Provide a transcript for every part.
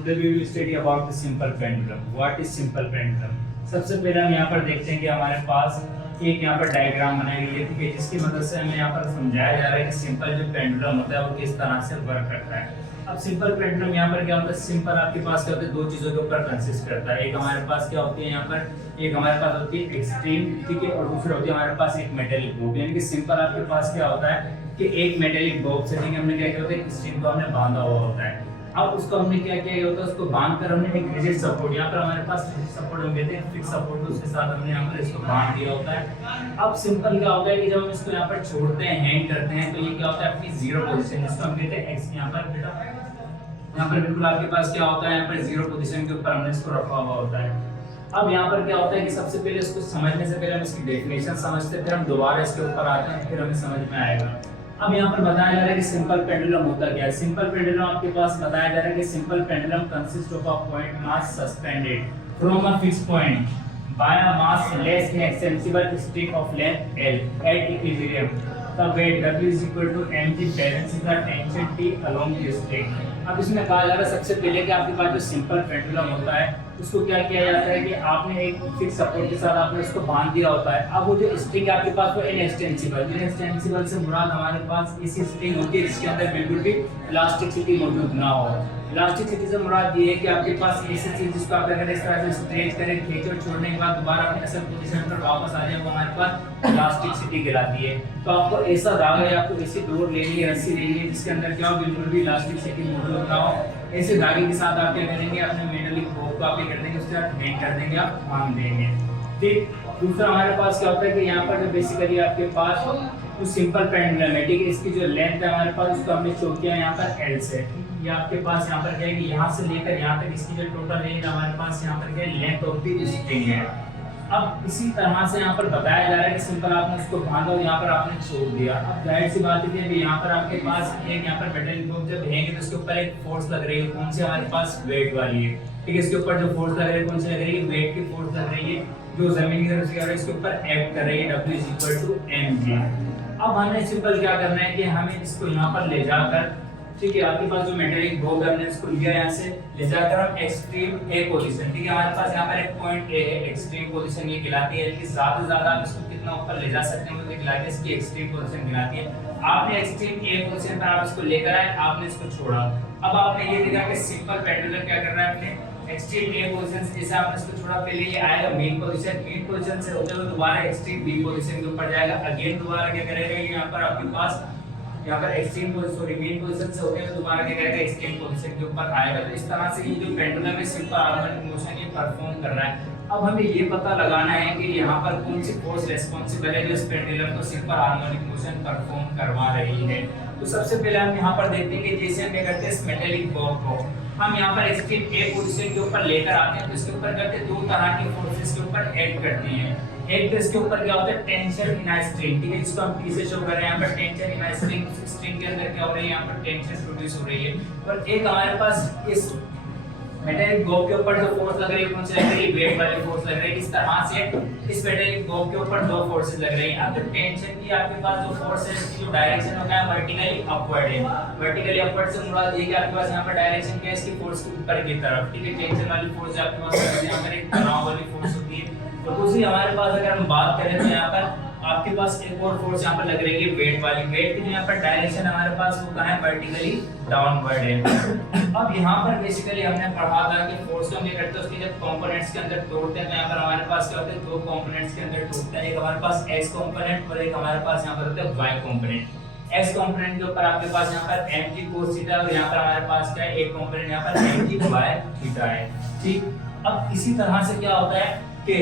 Today we will study about the simple pendulum. What is simple pendulum? सबसे पहले हम यहाँ पर देखते हैं कि हमारे पास एक यहाँ पर डायग्राम बनाई गई है, ठीक है, जिसकी मदद से हमें यहाँ पर समझाया जा रहा है कि सिंपल जो पेंडुलम होता है वो किस तरह से वर्क करता है। अब सिंपल पेंडुलम यहाँ पर क्या होता है, सिंपल आपके पास क्या होता है, दो चीजों के ऊपर कंसिस्ट करता है। एक हमारे पास क्या होती है यहाँ पर, एक हमारे पास होती है एक्सट्रीम, ठीक है, और दूसरी होती है हमारे पास एक मेटेलिक बोब। यानी कि सिंपल आपके पास क्या होता है कि एक मेटेलिक बोब से हमने क्या किया होता है, स्ट्रिंग को हमने बांधा हुआ होता है। अब उसको हमने क्या किया होता है, उसको बांधकर हमने एक रिजिड सपोर्ट, यहाँ पर हमारे पास रिजिड सपोर्ट हम कहते हैं, फिक्स सपोर्ट, उसके साथ हमने यहाँ पर इसको बांध दिया होता है। अब सिंपल क्या होता है कि जब हम इसको यहाँ पर छोड़ते हैं, हैंग करते हैं, तो ये क्या होता है अपनी जीरो पोजीशन, जिसको हम कहते हैं एक्स। यहाँ पर बेटा यहाँ पर बिल्कुल आपके पास क्या होता है, यहाँ पर जीरो पोजीशन के ऊपर हमने इसको रखा हुआ होता है। अब यहाँ पर क्या होता है कि सबसे पहले इसको समझने से पहले हम इसकी डेफिनेशन समझते हैं, फिर हम दोबारा इसके ऊपर आते हैं, फिर हमें समझ में आएगा। अब यहाँ पर बताया जा रहा है कि सिंपल पेंडुलम होता क्या है। सिंपल पेंडुलम आपके पास बताया जा रहा है कि simple pendulum consist of a point mass suspended from a fixed point by a mass less in extensible string of length L at equilibrium. The weight W is equal to mg balances the tension T along the string. अब इसमें कहा जा रहा है सबसे पहले कि आपके पास जो सिंपल पेंडुलम होता है उसको क्या किया जाता है कि आपने एक फिक्स सपोर्ट के साथ आपने उसको बांध दिया होता है। अब वो जो स्ट्रिंग आपके पास वो इनएक्सटेंसिबल से मुराद हमारे पास ऐसी स्ट्रिंग होती है जिसके अंदर बिल्कुल भी इलास्टिसिटी मौजूद ना हो। इलास्टिसिटी से मुराद ये है कि आपके पास ऐसी चीज जिसको आप अगर इस तरह से स्ट्रेच करें, खींचो, छोड़ने के बाद दोबारा अपने असल पोजीशन पर वापस आ जाए, वो हमारे पास इलास्टिसिटी कहलाती है। तो आपको ऐसा धागा या आपको ऐसी डोर लेनी है, रस्सी लेनी है जिसके अंदर क्या हो, बिल्कुल भी इलास्टिसिटी मौजूद ना हो। ऐसे धागे के साथ आप क्या करेंगे, अपने मेटलिक बोब को आप क्या कर देंगे, उसके साथ हैंग कर देंगे, आप बांध देंगे। ठीक, दूसरा हमारे पास क्या होता है कि यहाँ पर जो बेसिकली आपके पास जो सिंपल पेंडुलम है, ठीक है, इसकी जो लेंथ है हमारे पास उसको हमने शो किया यहाँ पर L से। ये आपके पास यहाँ पर क्या है कि यहाँ से लेकर यहाँ तक इसकी जो टोटल रेंज हमारे पास यहाँ पर क्या है, लेंथ ऑफ द स्ट्रिंग है। अब इसी तरह से यहाँ पर बताया जा रहा है कि सिंपल आपने उसको बांधा और यहाँ पर आपने छोड़ दिया। अब जाहिर सी बात है कि यहाँ पर आपके पास एक यहाँ पर मेटल बोब जब हैंगे तो इसके ऊपर एक फोर्स लग रही है, कौन सी हमारे पास वेट वाली है, ठीक है। इसके ऊपर जो फोर्स लग रही है कौन सी लग रही है, वेट की फोर्स लग रही है जो जमीन की तरफ से आ रही है, इसके ऊपर एक्ट कर रही है, W = mg। अब हमें सिंपल क्या करना है कि हमें इसको यहाँ पर ले जाकर, ठीक है, आपके पास जो मेटेलिक बोब है हमने इसको लिया यहाँ से ले जाकर हम एक्सट्रीम ए पोजीशन, ठीक है, हमारे पास यहाँ पर एक पॉइंट ए है, एक्सट्रीम पोजीशन ये कहलाती है कि ज्यादा से ज्यादा आप इसको कितना ऊपर ले जा सकते हैं वो कहलाती है, इसकी एक्सट्रीम पोजीशन कहलाती है। आपने एक्सट्रीम ए पोजीशन पर आप इसको लेकर आए, आपने इसको छोड़ा। अब आपने ये देखा कि सिंपल पेंडुलम क्या कर रहा है, अपने एक्सट्रीम ए पोजीशन से जैसे आपने इसको छोड़ा, पहले ये आएगा मेन पोजीशन से होते हुए दोबारा एक्सट्रीम बी पोजीशन के ऊपर जाएगा, अगेन दोबारा क्या करेगा, ये यहाँ पर आपके पास यहाँ पर एक्सट्रीम मेन पोजीशन से होते हुए दोबारा क्या करेगा, एक्सट्रीम पोजीशन के ऊपर आएगा। तो इस तरह से ये जो पेंडुलम है सिंपल हार्मोनिक मोशन ये परफॉर्म कर रहा है। अब हमें ये पता लगाना है कि यहाँ पर कौन सी फोर्स रिस्पांसिबल है जो इस पेंडुलम को सिंपल हार्मोनिक मोशन परफॉर्म करवा रही है। तो सबसे पहले हम यहाँ पर देखते हैं कि जैसे हम क्या करते हैं, इस मेटेलिक बॉब को हम यहाँ पर एक्सट्रीम ए पोजीशन के ऊपर लेकर आते हैं, तो इसके ऊपर करते हैं दो तरह की फोर्सेस के ऊपर एक्ट करती हैं। एक तो इसके ऊपर क्या होता है, टेंशन इन अ स्ट्रिंग, ठीक है, जिसको हम टी से शो कर रहे हैं, यहाँ पर tension in a string, string के अंदर क्या हो रही है, यहाँ पर टेंशन प्रोड्यूस हो रही है। और एक हमारे पास इस मेटेलिक बोब के ऊपर जो फोर्स लग रही है कौन सी लग रही है, वेट वाली फोर्स लग रही है। इस तरह से इस मेटेलिक बोब के ऊपर दो फोर्सेस लग रही हैं। अब जो टेंशन की आपके पास जो फोर्स है इसकी जो डायरेक्शन होता है वर्टिकली अपवर्ड है। वर्टिकली अपवर्ड से मुराद ये कि आपके पास यहाँ पर डायरेक्शन क्या है, इसकी फोर्स के ऊपर की तरफ, ठीक है। टेंशन वाली फोर्स आपके पास यहाँ पर एक तनाव वाली फोर्स होती है। तो दूसरी हमारे पास अगर हम बात करें तो यहाँ पर आपके पास एक और फोर्स यहाँ पर लग रही है वेट वाली। वेट की जो यहाँ पर डायरेक्शन हमारे पास वो कहाँ है, वर्टिकली डाउनवर्ड है। अब यहाँ पर बेसिकली हमने पढ़ा था कि फोर्स को हम क्या करते हैं, उसके जब कंपोनेंट्स के अंदर तोड़ते हैं तो यहाँ पर हमारे पास क्या होता है, दो कंपोनेंट्स के अंदर तोड़ते हैं, एक हमारे पास x कंपोनेंट और एक हमारे पास यहाँ पर होता है y कंपोनेंट। x कंपोनेंट के ऊपर आपके पास यहाँ पर mg cos थीटा और यहाँ पर हमारे पास क्या है, एक कंपोनेंट यहाँ पर mg y थीटा है, ठीक। अब इसी तरह से क्या होता है कि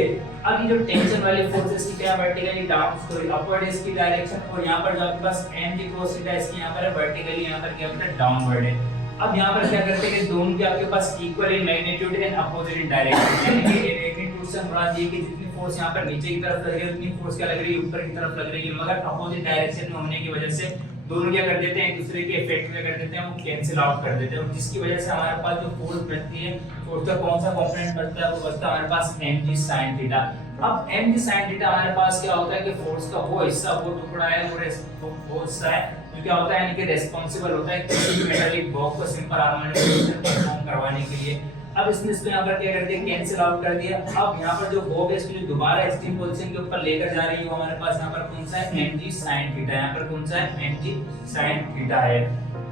अब ये जो टेंशन वाली फोर्सेस की क्या वर्टिकली डाउन सॉरी अपवर्ड है इसकी डायरेक्शन, और यहाँ पर जो आपके पास mg cos थीटा इसकी यहाँ पर वर्टिकली यहाँ पर क्या होता है, डाउनवर्ड है। अब यहाँ पर क्या करते हैं कि दोनों के आपके पास equal in magnitude and opposite in direction, यानी कि मैग्नीट्यूड से मुराद ये कि जितनी फोर्स यहाँ पर नीचे की तरफ लग रही है उतनी फोर्स क्या लग रही है, ऊपर की तरफ लग रही है, मगर अपोजिट डायरेक्शन में होने की वजह से दोनों क्या कर देते हैं, एक दूसरे के इफेक्ट में कर देते हैं, वो कैंसिल आउट कर देते हैं, जिसकी वजह से हमारे पास जो फोर्स बनती है, फोर्स का कौन सा कंपोनेंट बनता है, वो बनता है हमारे पास mg sin थीटा। अब mg sin थीटा हमारे पास क्या होता है कि फोर्स का वो हिस्सा, वो टुकड़ा है, वो हिस्सा है जो क्या होता है यानी कि रेस्पॉन्सिबल होता है किसी भी मेटालिक बॉब को सिंपल हार्मोनिक मोशन परफॉर्म करवाने के लिए। अब इसने इसको यहाँ पर क्या कर दिया, कैंसिल आउट कर दिया। अब यहाँ पर जो बॉब है इसको जो दोबारा एक्सट्रीम पोजीशन के ऊपर लेकर जा रही है वो हमारे पास यहाँ पर कौन सा है, mg sin थीटा। यहाँ पर कौन सा है, mg sin थीटा है।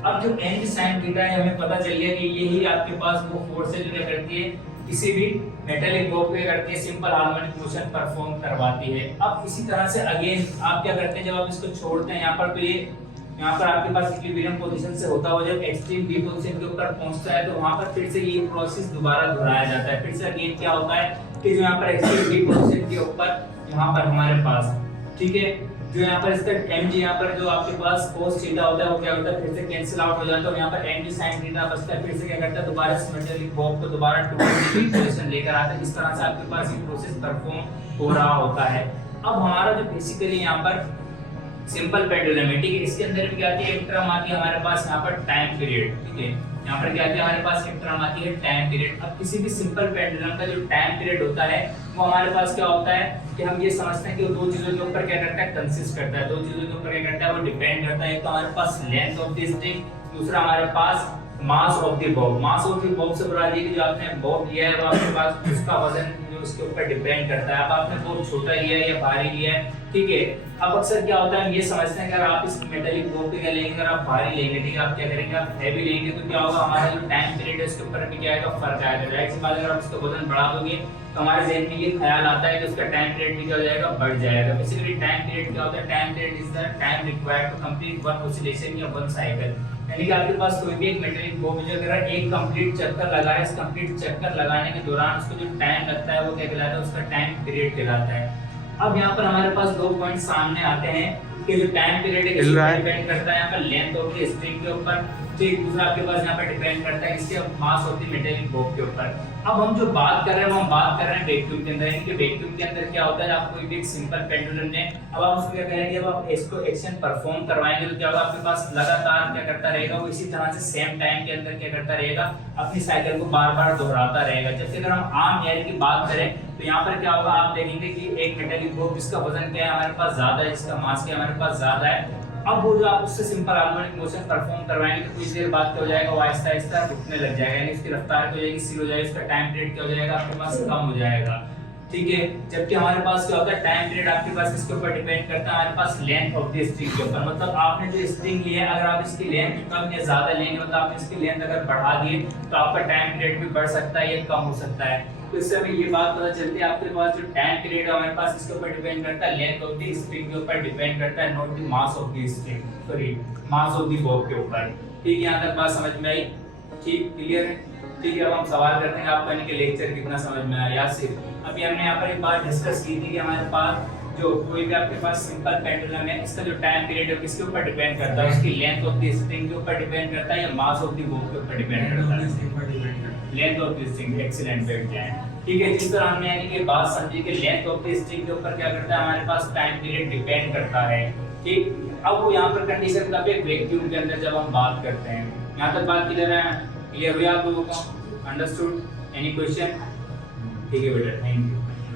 अब जो mg sin थीटा है हमें पता चल गया कि यही आपके पास वो फोर्स है जो क्या करती है किसी भी मेटालिक बॉब को करती है सिंपल हार्मोनिक मोशन परफॉर्म करवाती है। अब इसी तरह से अगेन आप क्या करते हैं, जब आप इसको छोड़ते हैं यहाँ पर तो ये यहाँ पर आपके पास इक्विलिब्रियम पोजीशन से होता हुआ जब एक्सट्रीम बी पोजीशन के ऊपर पहुंचता है तो वहां पर फिर से ये प्रोसेस दोबारा दोहराया जाता है। फिर से अगेन क्या होता है कि जो यहाँ पर एक्सट्रीम बी पोजीशन के ऊपर यहाँ पर हमारे पास, ठीक है, जो यहाँ पर इसका mg यहाँ पर जो आपके पास cos थीटा होता है वो क्या होता है फिर से कैंसिल आउट हो जाता है और यहाँ पर mg sin थीटा बचता है। फिर से क्या करता है दोबारा इस मेटालिक बॉब को दोबारा 2 पोजीशन लेकर आता है। इस तरह से आपके पास ये प्रोसेस परफॉर्म हो रहा होता है। अब हमारा जो बेसिकली यहाँ पर सिंपल पेंडुलम है, ठीक है, इसके अंदर भी क्या आती है, एक टर्म आती है हमारे पास यहाँ पर टाइम पीरियड, ठीक है, यहाँ पर क्या आती है हमारे पास एक टर्म आती है टाइम पीरियड। अब किसी भी सिंपल पेंडुलम का जो टाइम पीरियड होता है वो हमारे पास क्या होता है कि हम ये समझते हैं कि वो दो चीजों के ऊपर क्या करता है, कंसिस्ट करता है। दो चीजों के ऊपर क्या करता है, वो डिपेंड करता है। एक तो हमारे पास लेंथ ऑफ द स्ट्रिंग, दूसरा हमारे पास mass of the bob. Mass of the bob से बुला लीजिए कि जो आपने बॉब लिया है वो आपके पास उसका वजन जो उसके ऊपर डिपेंड करता है। अब आपने बॉब छोटा लिया है या भारी लिया है, ठीक है। अब अक्सर क्या होता है हम ये समझते हैं कि अगर आप इस मेटालिक बॉब को क्या लेंगे, अगर आप भारी लेंगे, ठीक है, आप क्या करेंगे, आप हैवी लेंगे तो क्या होगा, हमारा जो टाइम पीरियड है उसके ऊपर भी क्या आएगा, फर्क आएगा। राइट से बात, अगर आप उसका वजन बढ़ा दोगे तो हमारे ज़हन में ये ख्याल आता है कि उसका टाइम पीरियड भी क्या हो जाएगा, बढ़ जाएगा। बेसिकली टाइम पीरियड क्या होता है, time period is the time required to complete one oscillation या वन साइकिल। यानी कि आपके पास कोई भी एक मेटालिक बॉब जो अगर एक कंप्लीट चक्कर लगाए, इस कंप्लीट चक्कर लगाने के दौरान उसको जो टाइम लगता है वो क्या कहलाता है, उसका टाइम पीरियड कहलाता है। अब यहाँ पर हमारे पास दो पॉइंट सामने आते हैं कि जो टाइम पीरियड है किस पर डिपेंड करता है, यहाँ पर लेंथ ऑफ द स्ट्रिंग के ऊपर, ठीक, दूसरा आपके पास यहाँ पर डिपेंड करता है इसके मास ऑफ द मेटालिक बॉब के ऊपर। अब हम जो बात कर रहे हैं वो हम बात कर रहे हैं वैक्यूम के अंदर। यानी कि वैक्यूम के अंदर क्या होता है, आप कोई भी एक सिंपल पेंडुलम ने अब आप उसको क्या करेंगे, अब आप इसको एक्शन परफॉर्म करवाएंगे तो क्या होगा, आपके पास लगातार क्या करता रहेगा, वो इसी तरह से सेम टाइम के अंदर क्या करता रहेगा, अपनी साइकिल को बार-बार दोहराता रहेगा। जबकि अगर हम आम एयर की बात करें तो यहाँ पर क्या होगा, आप देखेंगे कि एक मेटालिक बॉब जिसका वजन क्या है हमारे पास ज्यादा है, जिसका मास क्या हमारे पास ज्यादा है, अब वो जो आप उससे सिंपल हार्मोनिक मोशन परफॉर्म करवाएंगे तो कुछ देर बाद क्या हो जाएगा, वो आहिस्ता आहिस्ता रुकने लग जाएगा, यानी उसकी रफ्तार हो जाएगी, स्लो हो जाएगी, उसका टाइम पीरियड क्या हो जाएगा, आपके पास कम हो जाएगा, ठीक है। जबकि हमारे पास क्या होता है, टाइम पीरियड आपके पास किसके ऊपर डिपेंड करता है, हमारे पास लेंथ ऑफ द स्ट्रिंग के ऊपर। मतलब आपने जो स्ट्रिंग ली है, अगर आप इसकी लेंथ कम या ज्यादा लेंगे, मतलब आपने इसकी लेंथ अगर बढ़ा दी तो आपका टाइम पीरियड भी बढ़ सकता है या कम हो सकता है। तो इससे हमें ये बात पता चलती है आपके पास जो टाइम पीरियड है हमारे पास इसके ऊपर डिपेंड करता है, लेंथ ऑफ द स्ट्रिंग के ऊपर डिपेंड करता है, not the mass of the string, sorry mass of the Bob के ऊपर। ठीक है, यहाँ तक बात समझ में आई, ठीक, क्लियर है। ठीक है, अब हम सवाल करते हैं आपका इनके लेक्चर कितना समझ में आया। यासिर, अभी हमने यहाँ पर एक बात डिस्कस की थी कि हमारे पास जो कोई भी आपके पास सिंपल पेंडुलम है, इसका जो टाइम पीरियड है किसके ऊपर डिपेंड करता है, उसकी लेंथ ऑफ द स्ट्रिंग के ऊपर डिपेंड करता है या मास ऑफ द बॉब के ऊपर डिपेंड करता है, length of the string. Excellent, बैठ जाए। ठीक है, जिस तरह हमने यानी कि बात समझी कि लेंथ ऑफ द स्ट्रिंग के ऊपर क्या करता है, हमारे पास टाइम पीरियड डिपेंड करता है, ठीक। अब वो यहाँ पर कंडीशन तब एक वैक्यूम के अंदर जब हम बात करते हैं, यहाँ तक बात क्लियर है, क्लियर हुई आप लोगों को, अंडरस्टूड, एनी क्वेश्चन? ठीक है बेटा, थैंक यू।